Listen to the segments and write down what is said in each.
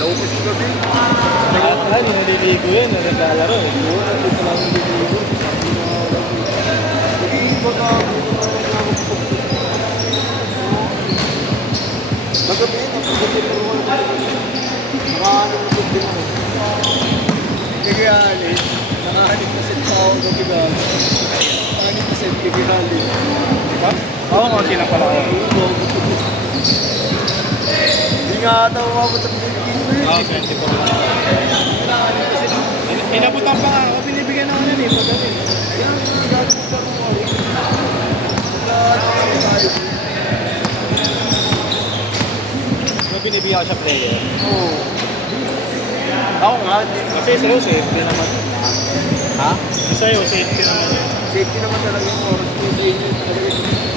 Naubos ko kasi. Ay, naliligo yan, naglalaro eh. Dito lang nililigo. Baka magabi, napagdating mo naman ako. Nakahanap na pagdating ako. Kaya nakahanap na sa tao ng bigal. Nakahanap na sa bigal. Diba? Oo, konti lang pala ako. Hindi nga ata umabot ang bibigin. Oo, 24 lang. Inabutan pa nga ako, binibigyan ako yan eh. Pagdating. Kaya gagawin pa rin ako. May binibigyan ko sa player. Oo. Ako nga, Kasi sa'yo, safety naman. ha? Sa'yo, safety naman. Safety naman talaga yung oras ko sa inyo.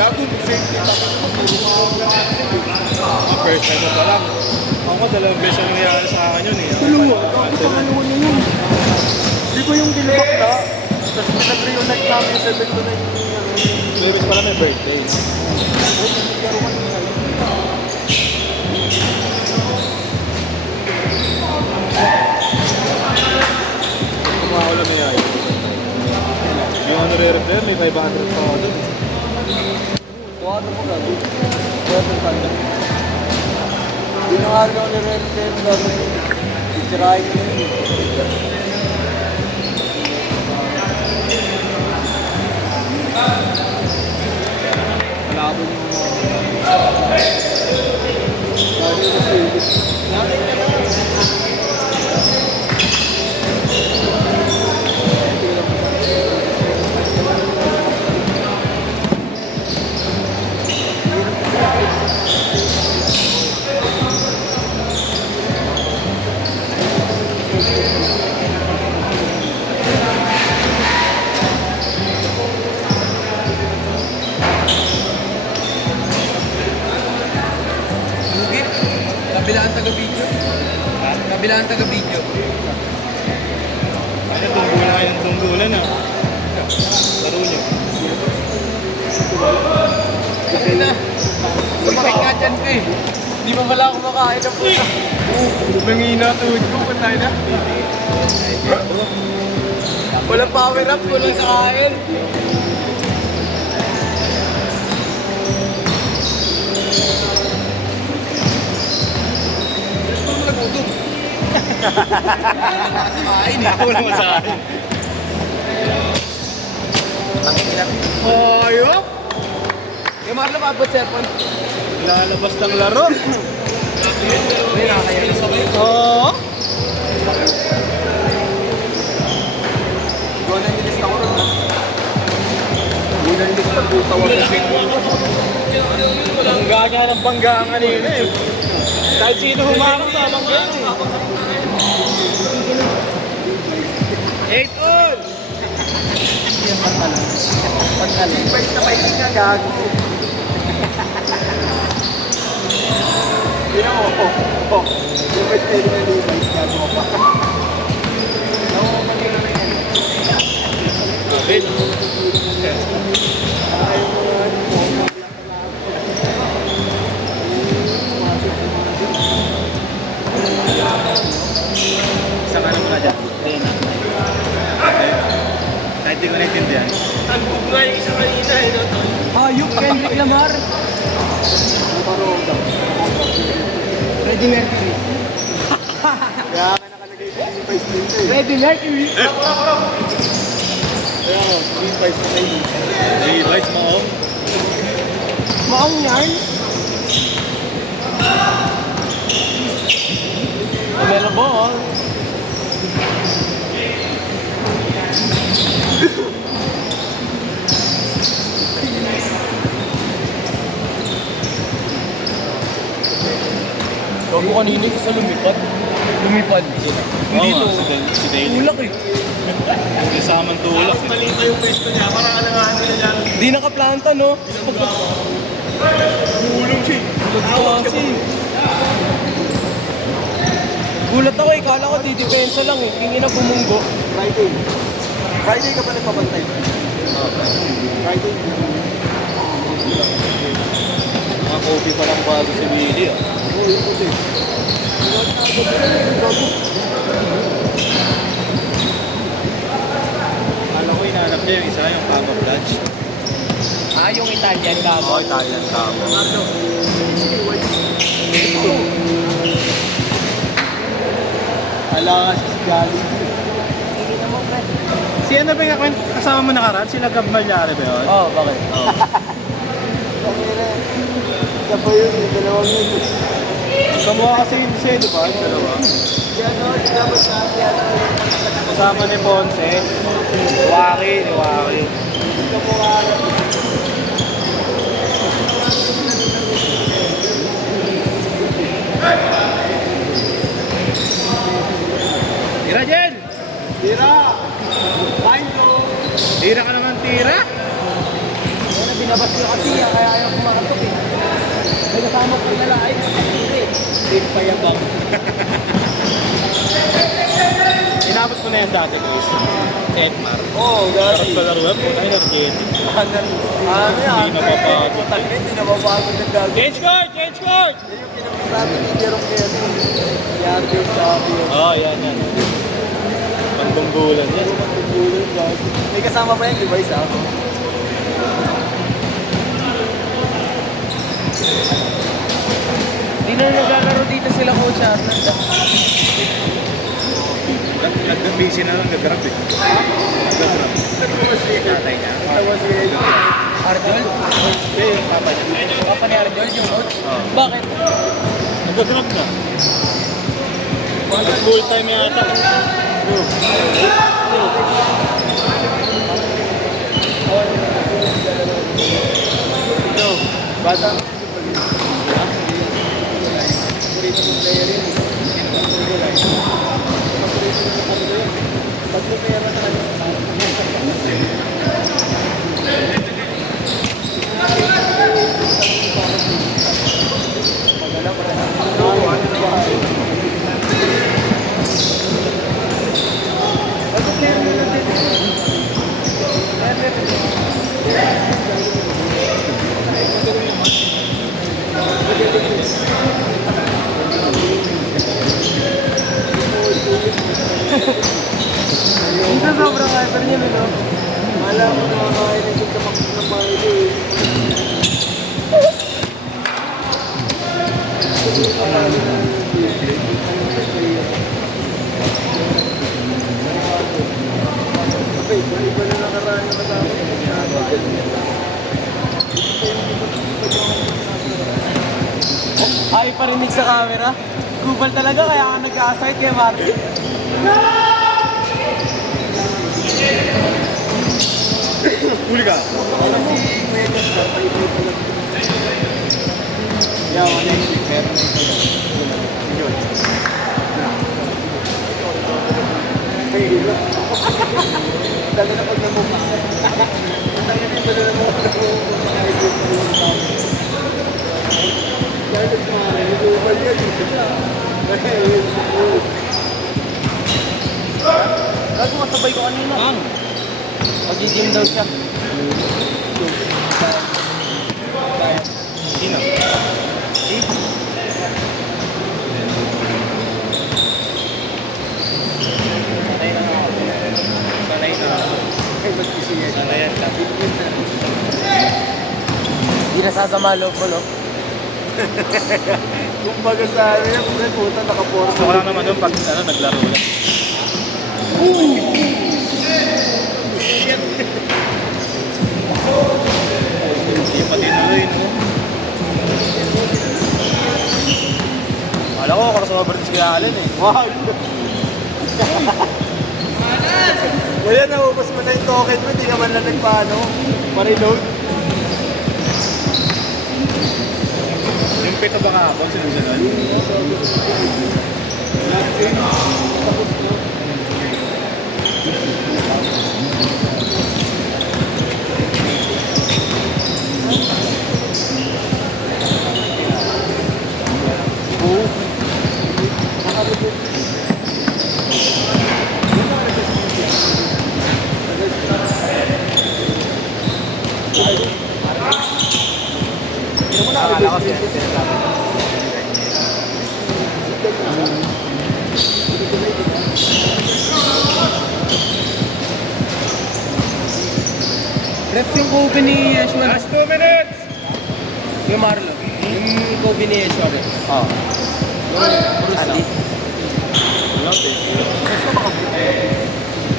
Gago, safety tapos matulong ako lang. First time mo pa lang. Ako nga, 2 beses ang nangyayari sa akin yun eh. Tulong mo, gago pa nga naman yun. Di ko yung dilibak na. Tapos pinag-reunite namin yung 7 to 9 yung Limit pala may birthday. Kumakaula na yan. Yung ano re-repair, may 500 pa ako dun. Kuwado mo gago. Kuwado mo gago. Di na nga rin ako nire-repair gago. Itirahin ko na yun. Malabo yung gago kasi. Bugi? Kabilaan taga-video? Kabilaan taga-video? Ano, tunggulan kayo ng tunggulan ah. Laro nyo. Kasi na, sumakit nga dyan ko eh. Di ba wala akong makain ng pusa? Mangina tuhod ko, patay na. Walang power up, kulang sa kain. Gusto mo nagutom? Wala sa kain eh. Ako lang sa akin. Ayop! Yung Marlo, mabot cellphone. Lalabas ng laro. May nakakaya. Oo. Ikaw na yung list ako rin. Unang list ang puta wag na. Bangga nga ng bangga ang kanina eh. Kahit sino humarap na, bangga eh. 8 all! Levi's na pa hindi nga gago. Yun ako, Levi's na yung Levi's, gago pa. Eight. Isang ano mo na dyan? Kahit di ko naintindihan. Ayop, Kendrick Lamar. Freddie Mercury. Kaya nga nakalagay sa Levi's dito eh. Freddie Mercury. Kaya ako, Levi's na kayo. Hey, lights mo oh. Maong yarn. Available. Huwag mo kanina isa lumipad. Lumipad. Hindi to. Si Daily. Tulak eh. Kasamang tulak. Mali pa yung pwesto niya, parang alangahan na dyan. Di nakaplanta no? Ulong siya. Kasi. Gulat ako eh. Kala ko didepensa lang eh. Tingin na bumunggo. Friday. Friday ka pa nagpapantay. Friday. Mga coffee pa lang bago si Willie ah. Oo, yun kasi. Alam ko hinahanap niya yung isa, yung Cabo Blanche. Ah, yung Italian ka Oo, Italian Cabo. Kala nga si Gali. Si ano ba yung kasama mo nakaraan? Sila Gab Malyari ba yun? Oo, bakit? Oo. Kamera. Isa pa yun, yung dalawang yun. Kamukha kasi yun siya, di ba? Yung dalawa. Si ano, dapat sa akin. Kasama ni Ponce. Waki, ni Waki. Kamukha na. Tira, Jen! Tira! Kaino! Tira ka naman, tira! Ano, binabas ko kasi yan, kaya ayaw kumakatok eh. May kasama ko yung lalaki, eh. Din pa yabang. Inabot mo na yan dati, Chris. Edmar. Oo, Sarap dati. palaro yan, puta energetic. Ano yan? Hindi napapagod. Tangin, hindi napapagod ng gagawin. Change court! Change court! Yan yung pinapagsabi ni Jerome Kelly. Yan yung sabi yun. Oo, yan, yan. Pandunggulan yan. May kasama pa yan, di ba isa? Hindi na naglalaro dito sila Coach Arnold. Nag-busy na lang, nag-grab eh. Nag-grab. Tatay niya. Tapos Arnold? Eh, yung papa niya. Papa ni Arnold yung coach? Oo. Bakit? Nag-grab na. Full time yata. ito, bata. Paborito kong player yun. Tatlo pera na lang. Magala pa rin. Ito sobrang hyper niya, no? Wala mo na makakainig yung tamakot ng mga ito eh. Iba na nakaraan yung kasama. Ay, parinig sa camera. Google talaga, kaya ka nagka-aside kay Martin. Huli ka. Alam si Megas ba? Yawa next week, meron na ito. Yun. Ay, hila. Dali na pag namukha. Dali na pag namukha. Dali na pag Bago masabay ko kanina. Mag-gym daw siya. Sino? Sanay na ako. Sanay na ako. Sanayan lang. Hindi nasasama loob mo, no? Kumbaga sa ano yan, kung may puta nakaporsa. Gusto ko lang naman yung pag naglaro lang. Hindi pa tinuloy, no? Kala ko, crossover din si Kuya Allen eh. Wag! Wala, naubos mo na yung token mo, hindi naman na nagpaano. Pa-reload. Yung pito ba kahapon, sinusunod? Ano mo na, Akala ko siya. Reps yung Kobe ni Yeshua. Last 2 minutes! Yung Marlon. Yung Kobe ni Yeshua. Oo. Andy. Wala,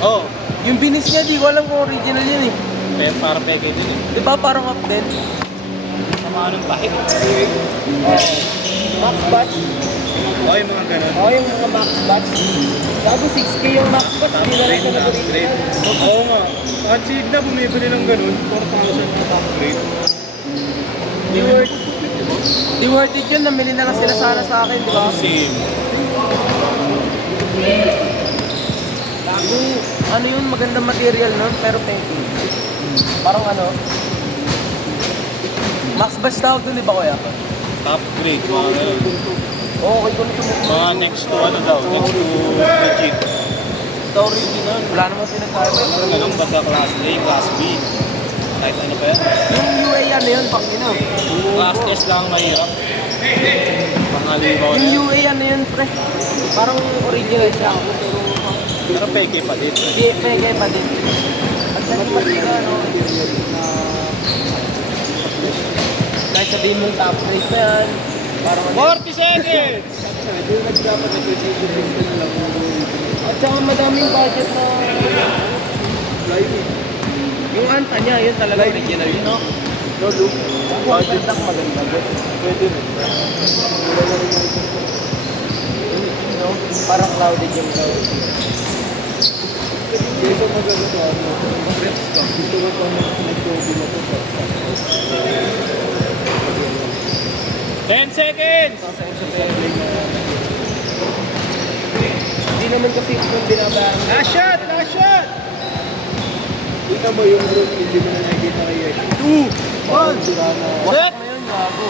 Oh, Yung binis niya, di ko alam kung original yun eh. pero para peke din eh. Di ba parang up din? Sama ng pahit. Max batch. Oh, yung mga ganun. Oo, yung mga max batch. Gago 6K yung max batch. Hindi na lang Upgrade siya na upgrade. nag-original. Oo nga. At si Igna bumibili ng ganun, 4,000 na upgrade. Di worth it yun. Namili na lang sila sana sa akin, di ba? Same. Gago. Ano yun? Magandang material nun, pero peke. Parang ano? Max batch tawag dun, di ba kuya? Top grade, mga ganun. Oo, okay ko na sumusunod. Mga next to ano daw, next to legit. Ito original. Wala naman pinagkaiba. Ganun ba sa class A, class B? Kahit ano pa yan. Yung UA ano yun, pangina. Class S lang mahirap. Pangalibaw na Yung yan. UA ano yun, pre? Parang original siya. Pero peke pa din. Hindi, peke pa din. At sa mas sila, no? Kahit sabihin mo top grade na yan, parang 40 seconds! At saka madaming budget na yung anta niya, yun talaga original yun, no? Budget lang maganda. Pwede rin. No? Parang clouded yung cloud. Dito maganda ano. Reps ka. Gusto ko pa nag-Kobe na to. 10 seconds! Hindi naman kasi kung binabayaran. Last shot! Last shot! Kita mo yung group, hindi mo na nakikita kayo. 2, 1, Sira na. Wasak na yun, gago.